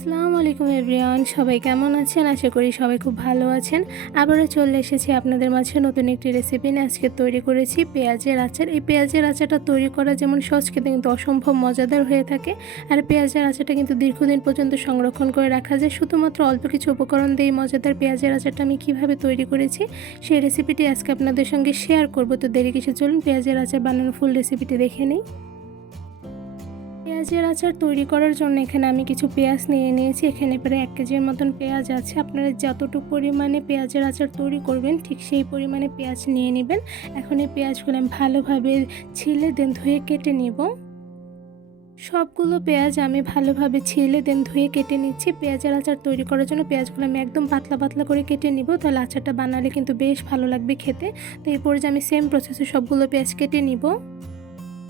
আসসালামু আলাইকুম এভরিওয়ান, সবাই কেমন আছেন? আশা করি সবাই খুব ভালো আছেন। আবারও চলে এসেছি আপনাদের মাঝে নতুন একটি রেসিপি নিয়ে। আজকে তৈরি করেছি পেঁয়াজের আচার। এই পেঁয়াজের আচারটা তৈরি করা যেমন সহজ, খেতে কিন্তু অসম্ভব মজাদার হয়ে থাকে। আর পেঁয়াজের আচারটা কিন্তু দীর্ঘদিন পর্যন্ত সংরক্ষণ করে রাখা যায় শুধুমাত্র অল্প কিছু উপকরণ দিয়ে। মজাদার পেঁয়াজের আচারটা আমি কীভাবে তৈরি করেছি সেই রেসিপিটি আজকে আপনাদের সঙ্গে শেয়ার করব। তো দেরি কিছু চলুন পেঁয়াজের আচার বানানোর ফুল রেসিপিটি দেখে নিই। পেঁয়াজের আচার তৈরি করার জন্য এখানে আমি কিছু পেঁয়াজ নিয়ে নিয়েছি। এখানে প্রায় 1 কেজির মতন পেঁয়াজ আছে। আপনারা যতটুকু পরিমাণে পেঁয়াজের আচার তৈরি করবেন ঠিক সেই পরিমাণে পেঁয়াজ নিয়ে নেবেন। এখন এই পেঁয়াজগুলো আমি ভালোভাবে ছিলে ধুয়ে কেটে নেব। সবগুলো পেঁয়াজ আমি ভালোভাবে ছিলে ধুয়ে কেটে নিচ্ছি। পেঁয়াজের আচার তৈরি করার জন্য পেঁয়াজগুলো আমি একদম পাতলা পাতলা করে কেটে নিব, তাহলে আচারটা বানালে কিন্তু বেশ ভালো লাগবে খেতে। তো এই পর্যায়ে আমি সেম প্রসেসে সবগুলো পেঁয়াজ কেটে নিব।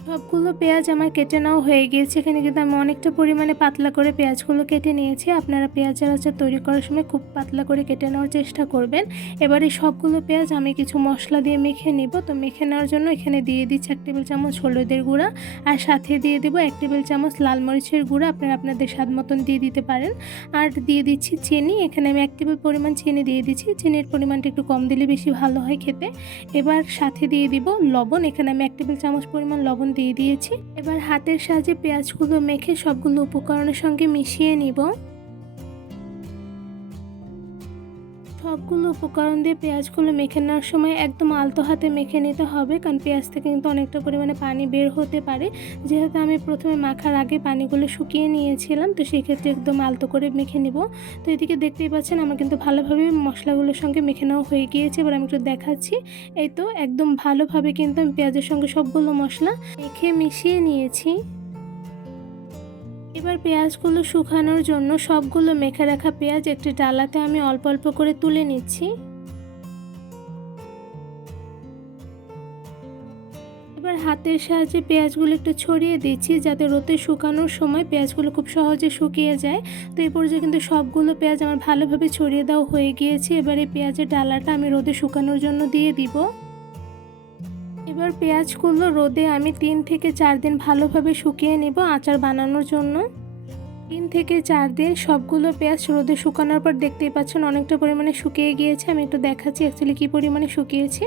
সবগুলো পেঁয়াজ আমার কেটে নেওয়া হয়ে গিয়েছে। এখানে কিন্তু আমি অনেকটা পরিমাণে পাতলা করে পেঁয়াজগুলো কেটে নিয়েছি। আপনারা পেঁয়াজের আচার তৈরি করার সময় খুব পাতলা করে কেটে নেওয়ার চেষ্টা করবেন। এবার এই সবগুলো পেঁয়াজ আমি কিছু মশলা দিয়ে মেখে নিব। তো মেখে নেওয়ার জন্য এখানে দিয়ে দিচ্ছি 1 টেবিল চামচ হলুদের গুঁড়া, আর সাথে দিয়ে দেবো 1 টেবিল চামচ লাল মরিচের গুঁড়া। আপনারা আপনাদের স্বাদ মতন দিয়ে দিতে পারেন। আর দিয়ে দিচ্ছি চিনি। এখানে আমি 1 টেবিল পরিমাণ চিনি দিয়ে দিচ্ছি। চিনির পরিমাণটা একটু কম দিলে বেশি ভালো হয় খেতে। এবার সাথে দিয়ে দিব লবণ। এখানে আমি 1 টেবিল চামচ পরিমাণ লবণ দিয়ে দিয়েছি। এবার হাতের সাহায্যে পেঁয়াজগুলো মেখে সবগুলো উপকরণের সঙ্গে মিশিয়ে নিব। সবগুলো উপকরণ দিয়ে পেঁয়াজগুলো মেখে নেওয়ার সময় একদম আলতো হাতে মেখে নিতে হবে, কারণ পেঁয়াজ থেকে কিন্তু অনেকটা পরিমাণে পানি বের হতে পারে। যেহেতু আমি প্রথমে মাখার আগে পানিগুলো শুকিয়ে নিয়েছিলাম, তো সেই ক্ষেত্রে একদম আলতো করে মেখে নিব। তো এদিকে দেখতেই পাচ্ছেন আমার কিন্তু ভালোভাবে মশলাগুলোর সঙ্গে মেখে নেওয়া হয়ে গিয়েছে। এবার আমি একটু দেখাচ্ছি। এই তো একদম ভালোভাবে কিন্তু আমি পেঁয়াজের সঙ্গে সবগুলো মশলা মেখে মিশিয়ে নিয়েছি। এবার পেঁয়াজগুলো শুকানোর জন্য সবগুলো মেখে রাখা পেঁয়াজ একটি ডালাতে আমি অল্প অল্প করে তুলে নিচ্ছি। এবার হাতের সাহায্যে পেঁয়াজগুলো একটু ছড়িয়ে দিচ্ছি, যাতে রোদে শুকানোর সময় পেঁয়াজগুলো খুব সহজে শুকিয়ে যায়। তো এই পর্যায়ে কিন্তু সবগুলো পেঁয়াজ আমার ভালোভাবে ছড়িয়ে দেওয়া হয়ে গিয়েছে। এবার এই পেঁয়াজের ডালাটা আমি রোদে শুকানোর জন্য দিয়ে দিব। এবার পেঁয়াজগুলো রোদে আমি 3 থেকে 4 দিন ভালোভাবে শুকিয়ে নেব আচার বানানোর জন্য। 3 থেকে 4 দিন সবগুলো পেঁয়াজ রোদে শুকানোর পর দেখতেই পাচ্ছেন অনেকটা পরিমাণে শুকিয়ে গিয়েছে। আমি একটু দেখাচ্ছি অ্যাকচুয়ালি কী পরিমাণে শুকিয়েছে।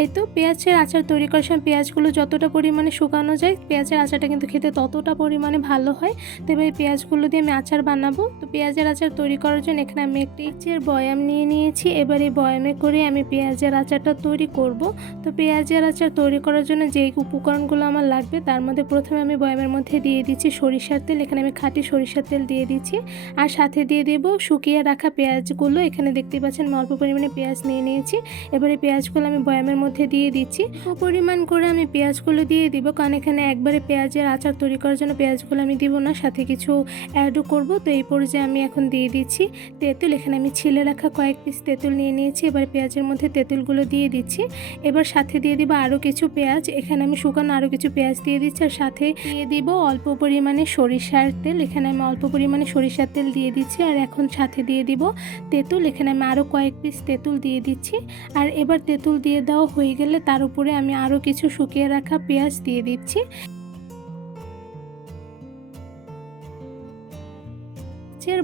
এই তো পেঁয়াজের আচার তৈরি করার সময় পেঁয়াজগুলো যতটা পরিমাণে শুকানো যায় পেঁয়াজের আচারটা কিন্তু খেতে ততটা পরিমাণে ভালো হয়। তো এবার এই পেঁয়াজগুলো দিয়ে আমি আচার বানাবো। তো পেঁয়াজের আচার তৈরি করার জন্য এখানে আমি একটি কাচের বয়াম নিয়ে নিয়েছি। এবার এই বয়ামে করে আমি পেঁয়াজের আচারটা তৈরি করব। তো পেঁয়াজের আচার তৈরি করার জন্য যেই উপকরণগুলো আমার লাগবে তার মধ্যে প্রথমে আমি বয়ামের মধ্যে দিয়ে দিচ্ছি সরিষার তেল। এখানে আমি খাঁটি সরিষার তেল দিয়ে দিচ্ছি, আর সাথে দিয়ে দেব শুকিয়ে রাখা পেঁয়াজগুলো। এখানে দেখতে পাচ্ছেন আমি অল্প পরিমাণে পেঁয়াজ নিয়ে নিয়েছি। এবারে পেঁয়াজগুলো আমি বয়ামের মধ্যে দিয়ে দিচ্ছি। পরিমাণ করে আমি পেঁয়াজগুলো দিয়ে দিব, কারণ এখানে একবারে পেঁয়াজের আচার তৈরি করার জন্য পেঁয়াজগুলো আমি দিব না, সাথে কিছু অ্যাডও করব। তো এই পর্যায়ে আমি এখন দিয়ে দিচ্ছি তেঁতুল। এখানে আমি ছিলে রাখা কয়েক পিস তেঁতুল নিয়ে নিয়েছি। এবার পেঁয়াজের মধ্যে তেঁতুলগুলো দিয়ে দিচ্ছি। এবার সাথে দিয়ে দিব আরও কিছু পেঁয়াজ। এখানে আমি শুকানো আরও কিছু পেঁয়াজ দিয়ে দিচ্ছি, আর সাথে দিয়ে দিব অল্প পরিমাণে সরিষার তেল। এখানে আমি অল্প পরিমাণে সরিষার তেল দিয়ে দিচ্ছি, আর এখন সাথে দিয়ে দিব তেঁতুল। এখানে আমি আরও কয়েক পিস তেঁতুল দিয়ে দিচ্ছি। আর এবার তেঁতুল দিয়ে দেওয়া হয়ে গেলে তার উপরে আমি আরও কিছু শুকিয়ে রাখা পেঁয়াজ দিয়ে দিচ্ছি।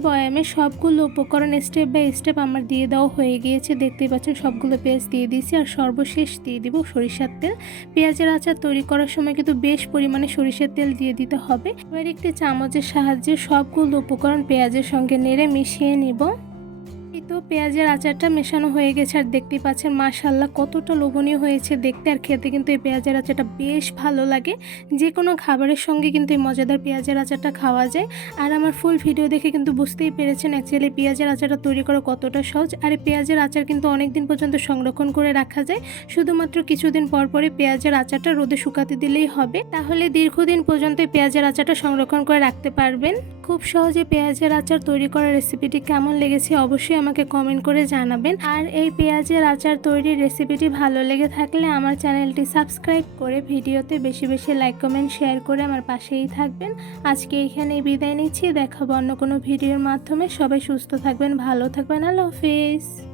বয়ামে সবগুলো উপকরণ স্টেপ বাই স্টেপ আমার দিয়ে দেওয়া হয়ে গিয়েছে। দেখতেই পাচ্ছেন সবগুলো পেঁয়াজ দিয়ে দিয়েছি, আর সর্বশেষ দিয়ে দিব সরিষার তেল। পেঁয়াজের আচার তৈরি করার সময় কিন্তু বেশ পরিমাণে সরিষার তেল দিয়ে দিতে হবে। এবার একটি চামচের সাহায্যে সবগুলো উপকরণ পেঁয়াজের সঙ্গে নেড়ে মিশিয়ে নিব। এই তো পেঁয়াজের আচারটা মেশানো হয়ে গেছে, আর দেখতেই পাচ্ছেন মাশাআল্লাহ কতটা লোভনীয় হয়েছে দেখতে, আর খেতে কিন্তু এই পেঁয়াজের আচারটা বেশ ভালো লাগে। যে কোনো খাবারের সঙ্গে কিন্তু এই মজাদার পেঁয়াজের আচারটা খাওয়া যায়। আর আমার ফুল ভিডিও দেখে কিন্তু বুঝতেই পেরেছেন অ্যাকচুয়ালি পেঁয়াজের আচারটা তৈরি করা কতটা সহজ। আর এই পেঁয়াজের আচার কিন্তু অনেক দিন পর্যন্ত সংরক্ষণ করে রাখা যায়। শুধুমাত্র কিছুদিন পর পরে পেঁয়াজের আচারটা রোদে শুকাতে দিলেই হবে, তাহলে দীর্ঘদিন পর্যন্ত পেঁয়াজের আচারটা সংরক্ষণ করে রাখতে পারবেন। খুব সহজে পেঁয়াজের আচার তৈরি করার রেসিপিটি কেমন লেগেছে অবশ্যই আমাকে কমেন্ট করে জানাবেন। আর এই পেঁয়াজের আচার তৈরির রেসিপিটি ভালো লেগে থাকলে আমার চ্যানেলটি সাবস্ক্রাইব করে ভিডিওতে বেশি বেশি লাইক কমেন্ট শেয়ার করে আমার পাশেই থাকবেন। আজকে এখানেই বিদায় নিচ্ছি, দেখাবো অন্য কোনো ভিডিওর মাধ্যমে। সবাই সুস্থ থাকবেন, ভালো থাকবেন। আল্লাহ হাফেজ।